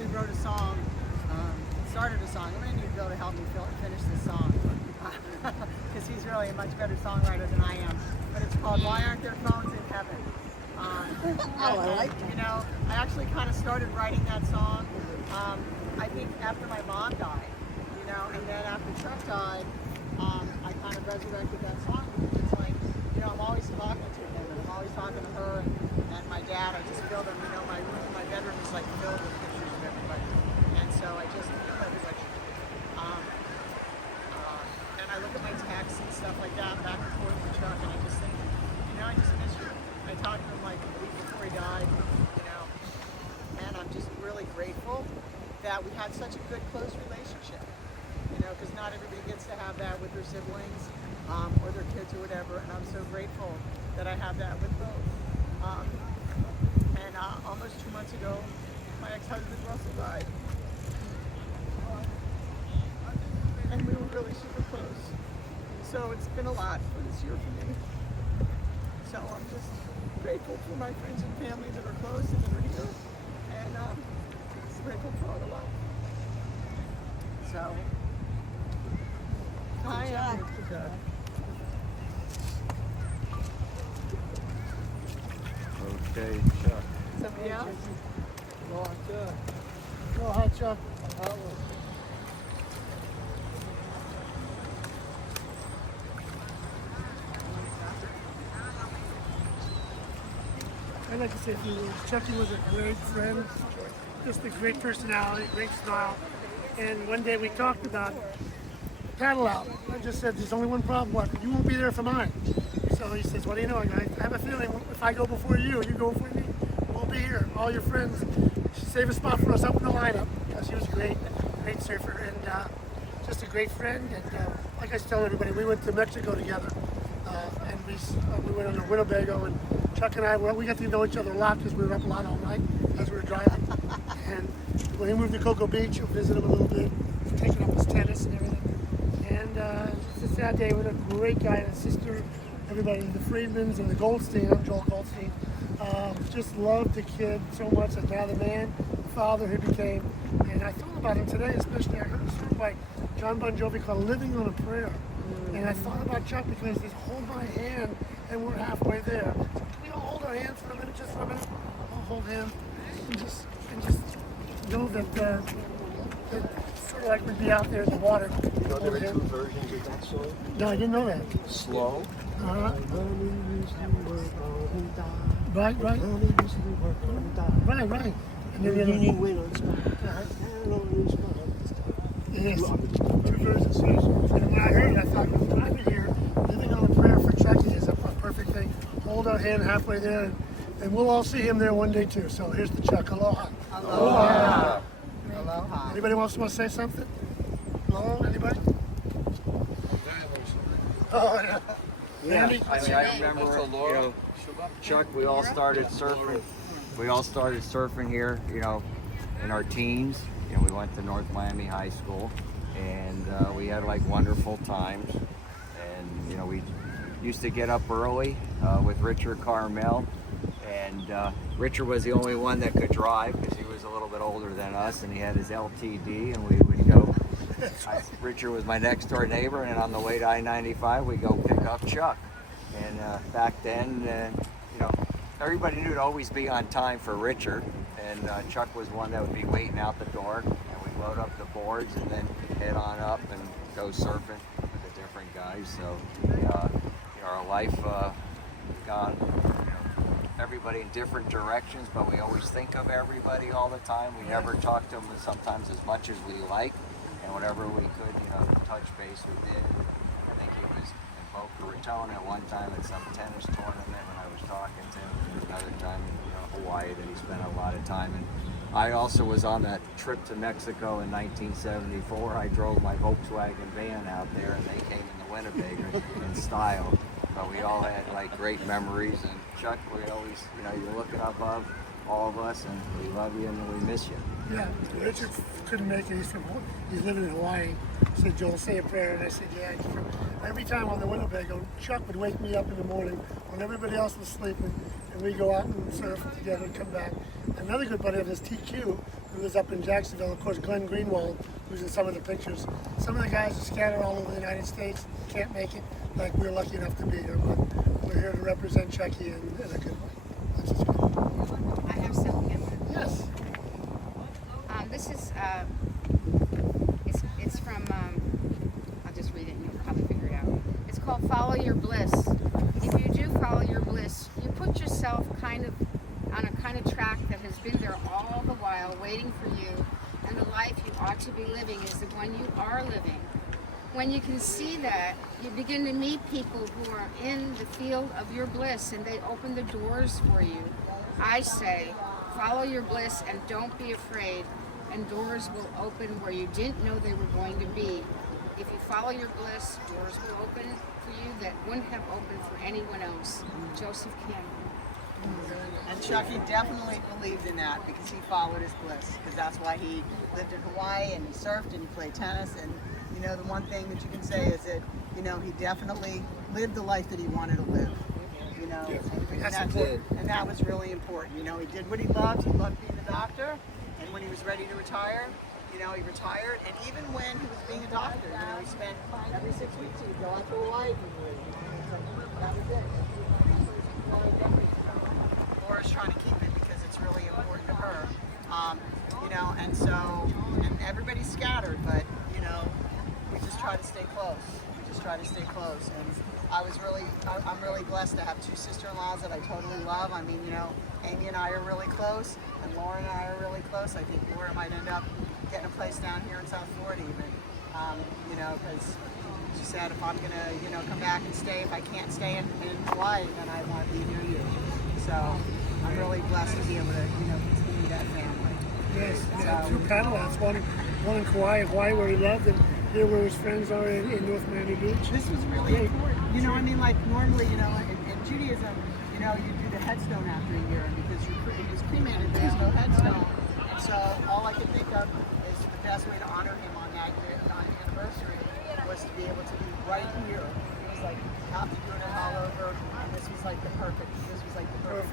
actually wrote a song, started a song. I'm going to need Bill to help me finish this song because he's really a much better songwriter than I am. But it's called "Why Aren't There Phones in Heaven?" I like it. You know, I actually kind of started writing that song. I think after my mom died, you know, and then after Chuck died, I kind of resurrected that song. It's like, you know, I'm always talking to him, and I'm always talking to her, and my dad. I just feel them. You know, my room, my bedroom is like filled with pictures of everybody, and so I just feel everybody. And I look at my texts and stuff like that back and forth with Chuck, and I just think, you know, I just miss you. I talked to him like a week before he died, you know, and I'm just really grateful that we had such a good, close relationship, you know, because not everybody gets to have that with their siblings or their kids or whatever, and I'm so grateful that I have that with both. And almost 2 months ago, my ex-husband Russell died, and we were really super close. So it's been a lot for this year for me. So I'm just grateful for my friends and family that are close and that are here, and just grateful for all the love. So, I am grateful for God. Okay, Chuck. Somebody else? Oh, hi, Chuck. I'd like to say a few words. Chucky was a great friend, just a great personality, great smile. And one day we talked about paddle out. I just said, there's only one problem. What? You won't be there for mine. So he says, what do you know? I have a feeling if I go before you, you go before me, we'll be here. All your friends, save a spot for us up in the lineup. Because he was a great surfer and just a great friend. And like I tell everybody, we went to Mexico together. And we went on a Winnebago, and Chuck and I, we got to know each other a lot because we were up a lot all night as we were driving. And when he moved to Cocoa Beach, I visited him a little bit, taking up his tennis and everything. And it's a sad day with a great guy and his sister, everybody, the Friedmans and the Goldstein, I'm Joel Goldstein. Just loved the kid so much, and now the man, the father he became. And I thought about him today, especially. I heard a song by John Bon Jovi called "Living on a Prayer." And I thought about Chuck because he's hold my hand and we're halfway there. So can we all hold our hands for a minute, just for a minute? I'll hold him and just know that, that sort of like we'd be out there in the water. You know there are two versions of that song? No, I didn't know that. Slow. Uh-huh. Right. Right. And then yes, two verses. And when I heard it, I thought, driving here, living on a prayer for Chucky is a perfect thing. Hold our hand halfway there, and we'll all see him there one day too. So here's the Chuck. Aloha. Aloha. Aloha. Anybody wants to say something? Hello? Anybody? Oh, yeah. Yeah, Andy? I remember, you know, Chuck, we all started surfing. We all started surfing here, you know, in our teens. You know, we went to North Miami High School, and we had like wonderful times. And you know, we used to get up early with Richard Carmel, and Richard was the only one that could drive because he was a little bit older than us, and he had his LTD, and we would go. Richard was my next door neighbor, and on the way to I-95, we go pick up Chuck. And back then, you know, everybody knew to always be on time for Richard, and Chuck was one that would be waiting out the door, and we'd load up the boards and then head on up and go surfing with the different guys. So, you know, our life gone, you know, everybody in different directions, but we always think of everybody all the time. We never talk to them sometimes as much as we like, and whatever we could, you know, touch base, we did. I think he was in Boca Raton at one time at some tennis tournament when I was talking to him. Another time in, you know, Hawaii that he spent a lot of time in. I also was on that trip to Mexico in 1974. I drove my Volkswagen van out there, and they came in the Winnebago in style. But we all had like great memories, and Chuck, we always, you know, you're looking above all of us, and we love you and we miss you. Yeah, Richard couldn't make it. He's living in Hawaii. He said, Joel, say a prayer. And I said, yeah. Every time on the Winnebago, Chuck would wake me up in the morning when everybody else was sleeping, and we go out and surf together and come back. Another good buddy of his, TQ, who who lives up in Jacksonville. Of course, Glenn Greenwald, who's in some of the pictures. Some of the guys are scattered all over the United States, can't make it, like we're lucky enough to be here. But we're here to represent Chucky in a good way. That's just good. I have something. Yes. This is it's from I'll just read it and you'll probably figure it out. It's called Follow Your Bliss. If you do follow your bliss, you put yourself kind of on a kind of track that has been there all the while waiting for you, and the life you ought to be living is the one you are living. When you can see that, you begin to meet people who are in the field of your bliss and they open the doors for you. I say, follow your bliss and don't be afraid, and doors will open where you didn't know they were going to be. If you follow your bliss, doors will open for you that wouldn't have opened for anyone else. Joseph Campbell. And Chucky definitely believed in that because he followed his bliss. Because that's why he lived in Hawaii and he surfed and he played tennis. And you know, the one thing that you can say is that, you know, he definitely lived the life that he wanted to live. You know, and that was really important. You know, he did what he loved. He loved being a doctor. And when he was ready to retire, you know, he retired. And even when he was being a doctor, you know, he spent every 6 weeks he'd go out to Hawaii. That was it. Laura's trying to keep it because it's really important to her. You know, and so, and everybody's scattered, but, you know, we just try to stay close. We just try to stay close. And I'm really blessed to have two sister-in-laws that I totally love. I mean, you know, Amy and I are really close, and Laura and I are really close. I think Laura might end up getting a place down here in South Florida even. You know, because she said if I'm gonna, you know, come back and stay, if I can't stay in Hawaii, then I want to be near you. So I'm really blessed to be able to, you know, continue that family. Yes, two paddle-outs, one in Kauai, where he loved, and here where his friends are in North Miami Beach. This was really important. You know, I mean, like normally, you know, in Judaism, you know, you do the headstone after a year, and because it was cremated, there's no headstone. And so all I could think of is the best way to honor him on that anniversary was to be able to be right here. It was like, you have to do it at Haulover, and this was like the perfect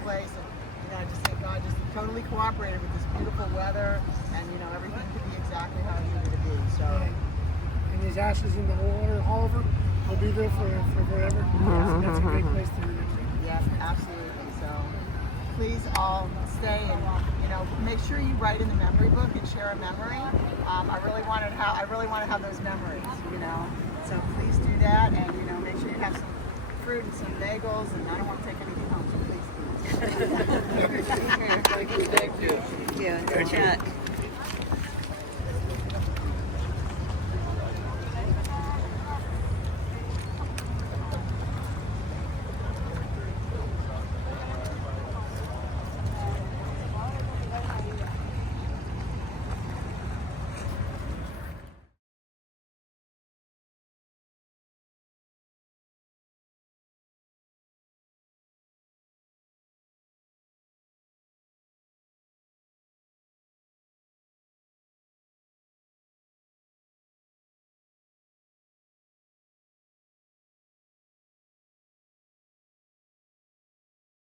place. And, you know, I just think God just totally cooperated with this beautiful weather, and, you know, everything could be exactly how it needed to be. So. And his ashes in the water, Haulover, will be there for forever. That's a great place to remember. Yes, absolutely. So please all stay and, you know, make sure you write in the memory book and share a memory. I really want to have those memories, you know. So please do that, and, you know, make sure you have some fruit and some bagels, and I don't want to take anything home, so please. Thank you. Thank you. Thank you. Chuck.